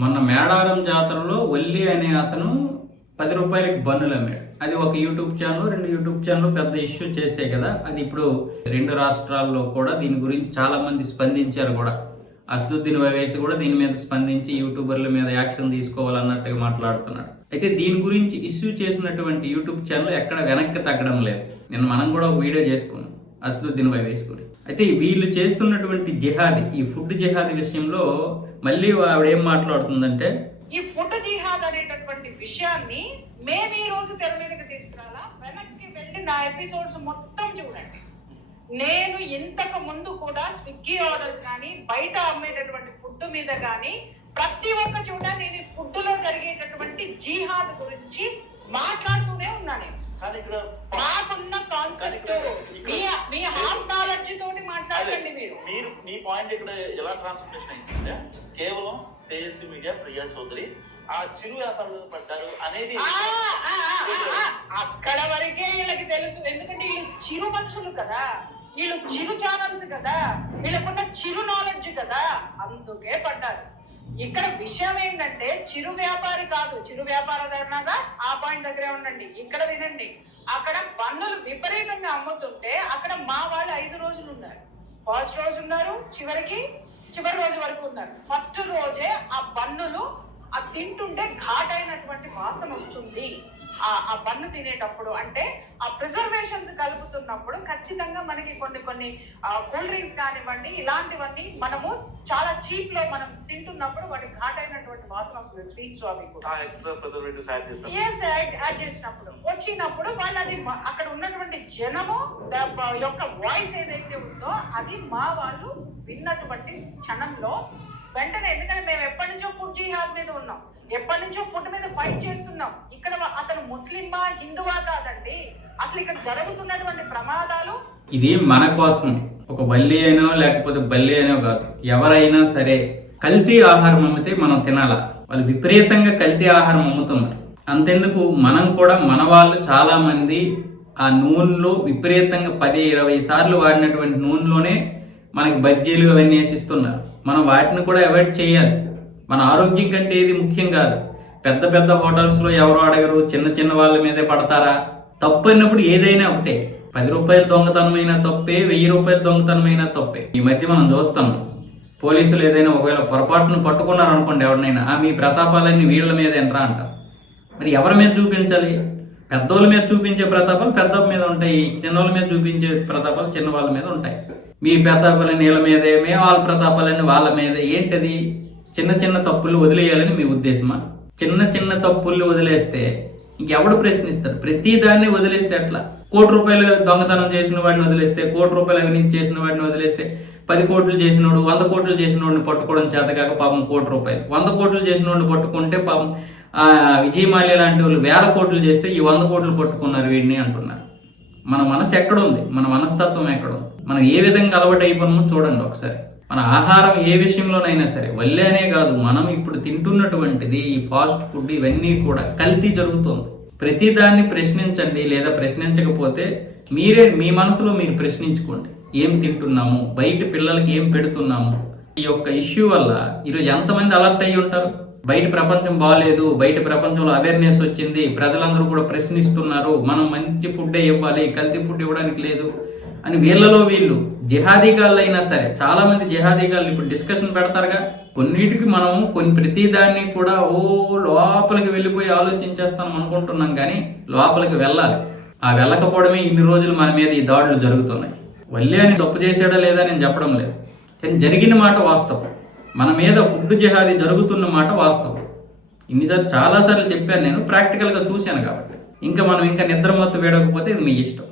మొన్న మేడారం జాతరలో వల్లి అనే అతను 10 రూపాయలకి బన్నులు అమ్మాడు. అది ఒక యూట్యూబ్ ఛానల్, 2 యూట్యూబ్ ఛానల్ పెద్ద ఇష్యూ చేసే కదా. అది ఇప్పుడు 2 రాష్ట్రాల్లో కూడా దీని గురించి చాలా మంది స్పందించారు కూడా. అసదుద్దీన్ ఓవైసీ కూడా దీని మీద స్పందించి యూట్యూబర్ల మీద యాక్షన్ తీసుకోవాలన్నట్టుగా మాట్లాడుతున్నాడు. అయితే దీని గురించి ఇష్యూ చేసినటువంటి యూట్యూబ్ ఛానల్ ఎక్కడ వెనక్కి తగ్గడం లేదు. నేను మనం కూడా ఒక వీడియో చేసుకున్నాం అసదుద్దీన్ ఓవైసీ గురించి. అయితే వీళ్ళు చేస్తున్నటువంటి జిహాదీ, ఈ ఫుడ్ జిహాదీ విషయంలో మళ్ళీ ఆవిడ ఏం మాట్లాడుతుందంటే, ఈ ఫుడ్ జిహాద్ అనేటటువంటి విషయాన్ని మేము ఈ రోజు తెర మీదకి తీసుకురాలా. వెనక్కి వెళ్ళి నా ఎపిసోడ్స్ మొత్తం చూడండి. నేను ఇంతకు ముందు కూడా స్విగ్గీ ఆర్డర్స్ కానీ బయట అమ్మేటటువంటి ఫుడ్ మీద కానీ ప్రతి ఒక్క చోట నేను ఫుడ్ లో జరిగేటటువంటి జిహాద్ గురించి మాట్లాడుతూనే ఉన్నాను. నాకున్న కాన్సెప్ట్ మీ హాఫ్ నాలెడ్జ్ తోటి మాట్లాడండి. మీరు మీ పాయింట్ ఇక్కడ ఎలా ట్రాన్స్ఫర్మేషన్ అయిందంటే, కేవలం తేజస్వి మీడియా ప్రియా చౌదరి ఆ చిరు వ్యాపారులు పడ్డారు అనేది అక్కడ వరకే వీళ్ళకి తెలుసు. ఎందుకంటే వీళ్ళు చిరు మనుషులు కదా, వీళ్ళు చిరు ఛానల్స్ కదా, వీళ్ళకున్న చిరు నాలెడ్జ్ కదా, అందుకే పడ్డారు. ఇక్కడ విషయం ఏంటంటే చిరు వ్యాపారి కాదు, చిరు వ్యాపారదారునగా ఆ పాయింట్ దగ్గరే ఉండండి. ఇక్కడ వినండి, అక్కడ బన్నులు విపరీతంగా అమ్ముతుంటే అక్కడ మా వాళ్ళు 5 రోజులు ఉన్నారు. ఫస్ట్ రోజు ఉన్నారు, చివరి రోజు వరకు ఉన్నారు. ఫస్ట్ రోజే ఆ బన్నులు అది తింటుంటే ఘాట్ అయినటువంటి వాసన వస్తుంది. ఆ బన్ను తినేటప్పుడు అంటే ఆ ప్రిజర్వేషన్స్ కలుపుతున్నప్పుడు ఖచ్చితంగా మనకి కొన్ని కూల్ డ్రింక్స్ కానివ్వండి, ఇలాంటివన్నీ మనము చాలా చీప్ లో మనం తింటున్నప్పుడు వాటి ఘాట్ అయినటువంటి వాసన వస్తుంది. స్వీట్స్ అవి కూడా యాడ్ చేసినప్పుడు వచ్చినప్పుడు వాళ్ళు అది అక్కడ ఉన్నటువంటి జనము యొక్క వాయిస్ ఏదైతే ఉందో అది మా వాళ్ళు విన్నటువంటి క్షణంలో వెంటనే, ఎందుకంటే మేము ఎప్పటి నుంచో ఫుడ్ జిహాద్ మీద ఉన్నాం, ఎప్పటి నుంచో ఫుడ్ మీద ఫైట్ చేస్తున్నాం. ఇక్కడ అతను ముస్లిమా హిందువా కాదండి, అసలు ఇక్కడ జరుగుతున్నటువంటి ప్రమాదాలు ఇది మన కోసం. ఒక వల్లి అయినో లేకపోతే బల్లి అయినో కాదు, ఎవరైనా సరే కల్తీ ఆహారం అమ్మితే మనం తినాలా. వాళ్ళు విపరీతంగా కల్తీ ఆహారం అమ్ముతున్నారు. అంతెందుకు మనం కూడా, మన వాళ్ళు చాలా మంది ఆ నూనెలో విపరీతంగా 10-20 సార్లు వాడినటువంటి నూనెలోనే మనకి బజ్జీలు అవన్నీ వేసిస్తున్నారు. మనం వాటిని కూడా అవాయిడ్ చేయాలి. మన ఆరోగ్యం కంటే ఇది ముఖ్యం కాదు. పెద్ద పెద్ద హోటల్స్లో ఎవరో అడగరు, చిన్న వాళ్ళ మీదే పడతారా? తప్పు అన్నప్పుడు ఏదైనా ఒకటే. 10 రూపాయల దొంగతనమైన తప్పే, 1000 రూపాయల దొంగతనమైన తప్పే. ఈ మధ్య మనం చూస్తాం, పోలీసులు ఏదైనా ఒకవేళ పొరపాటును పట్టుకున్నారు అనుకోండి ఎవరినైనా, మీ ప్రతాపాలన్నీ వీళ్ళ మీద ఎంట్రా అంటారు. మరి ఎవరి మీద చూపించాలి? పెద్దోళ్ళ మీద చూపించే ప్రతాపాలు పెద్ద మీద ఉంటాయి, చిన్నోళ్ళ మీద చూపించే ప్రతాపాలు చిన్న వాళ్ళ మీద ఉంటాయి. మీ ప్రతాపాలన్నీ వీళ్ళ మీదేమే, వాళ్ళ ప్రతాపాలన్నీ వాళ్ళ మీద. ఏంటది? చిన్న తప్పులు వదిలేయాలని మీ ఉద్దేశమా? చిన్న తప్పుల్ని వదిలేస్తే ఇంకెవడు ప్రశ్నిస్తారు? ప్రతి దాన్ని వదిలేస్తే ఎట్లా? 1 కోటి రూపాయలు దొంగతనం చేసిన వాడిని వదిలేస్తే, 1 కోటి రూపాయలు అవినీతి చేసిన వాడిని వదిలేస్తే, 10 కోట్లు చేసినోడు 100 కోట్లు చేసిన వాడిని పట్టుకోవడం చేతకాక పాపం 1 కోటి రూపాయలు, 100 కోట్లు చేసిన వాడిని పట్టుకుంటే పాపం విజయమాల్య లాంటి వాళ్ళు 1000 కోట్లు చేస్తే ఈ 100 కోట్లు పట్టుకున్నారు వీడిని అంటున్నారు. మన మనసు ఎక్కడుంది? మన మనస్తత్వం ఎక్కడుంది? మనం ఏ విధంగా అలవాటు అయిపోయినామో చూడండి ఒకసారి. మన ఆహారం ఏ విషయంలోనైనా సరే, వల్లే అనే కాదు, మనం ఇప్పుడు తింటున్నటువంటిది ఈ ఫాస్ట్ ఫుడ్ ఇవన్నీ కూడా కల్తీ జరుగుతుంది. ప్రతి దాన్ని ప్రశ్నించండి, లేదా ప్రశ్నించకపోతే మీరే మీ మనసులో మీరు ప్రశ్నించుకోండి. ఏం తింటున్నాము, బయట పిల్లలకి ఏం పెడుతున్నాము? ఈ యొక్క ఇష్యూ వల్ల ఈరోజు ఎంతమంది అలర్ట్ అయ్యి ఉంటారు? బయట ప్రపంచం బాగాలేదు, బయట ప్రపంచంలో అవేర్నెస్ వచ్చింది, ప్రజలందరూ కూడా ప్రశ్నిస్తున్నారు, మనం మంచి ఫుడ్డే ఇవ్వాలి, కల్తీ ఫుడ్ ఇవ్వడానికి లేదు అని వీళ్ళలో వీళ్ళు జిహాదీగాళ్ళు అయినా సరే, చాలా మంది జిహాదీగాళ్ళు ఇప్పుడు డిస్కషన్ పెడతారుగా. కొన్నిటికి మనము ప్రతి దాన్ని కూడా లోపలికి వెళ్ళిపోయి ఆలోచించేస్తాం అనుకుంటున్నాం, కానీ లోపలికి వెళ్ళాలి. ఆ వెళ్ళకపోవడమే ఇన్ని రోజులు మన మీద ఈ దాడులు జరుగుతున్నాయి. వల్లే అని తప్పు చేసాడా లేదా నేను చెప్పడం లేదు, కానీ జరిగిన మాట వాస్తవం. మన మీద ఫుడ్ జిహాదీ జరుగుతున్న మాట వాస్తవం. చాలాసార్లు చెప్పాను, నేను ప్రాక్టికల్గా చూశాను కాబట్టి. ఇంకా నిద్ర మత్తు వేడకపోతే ఇది మీ ఇష్టం.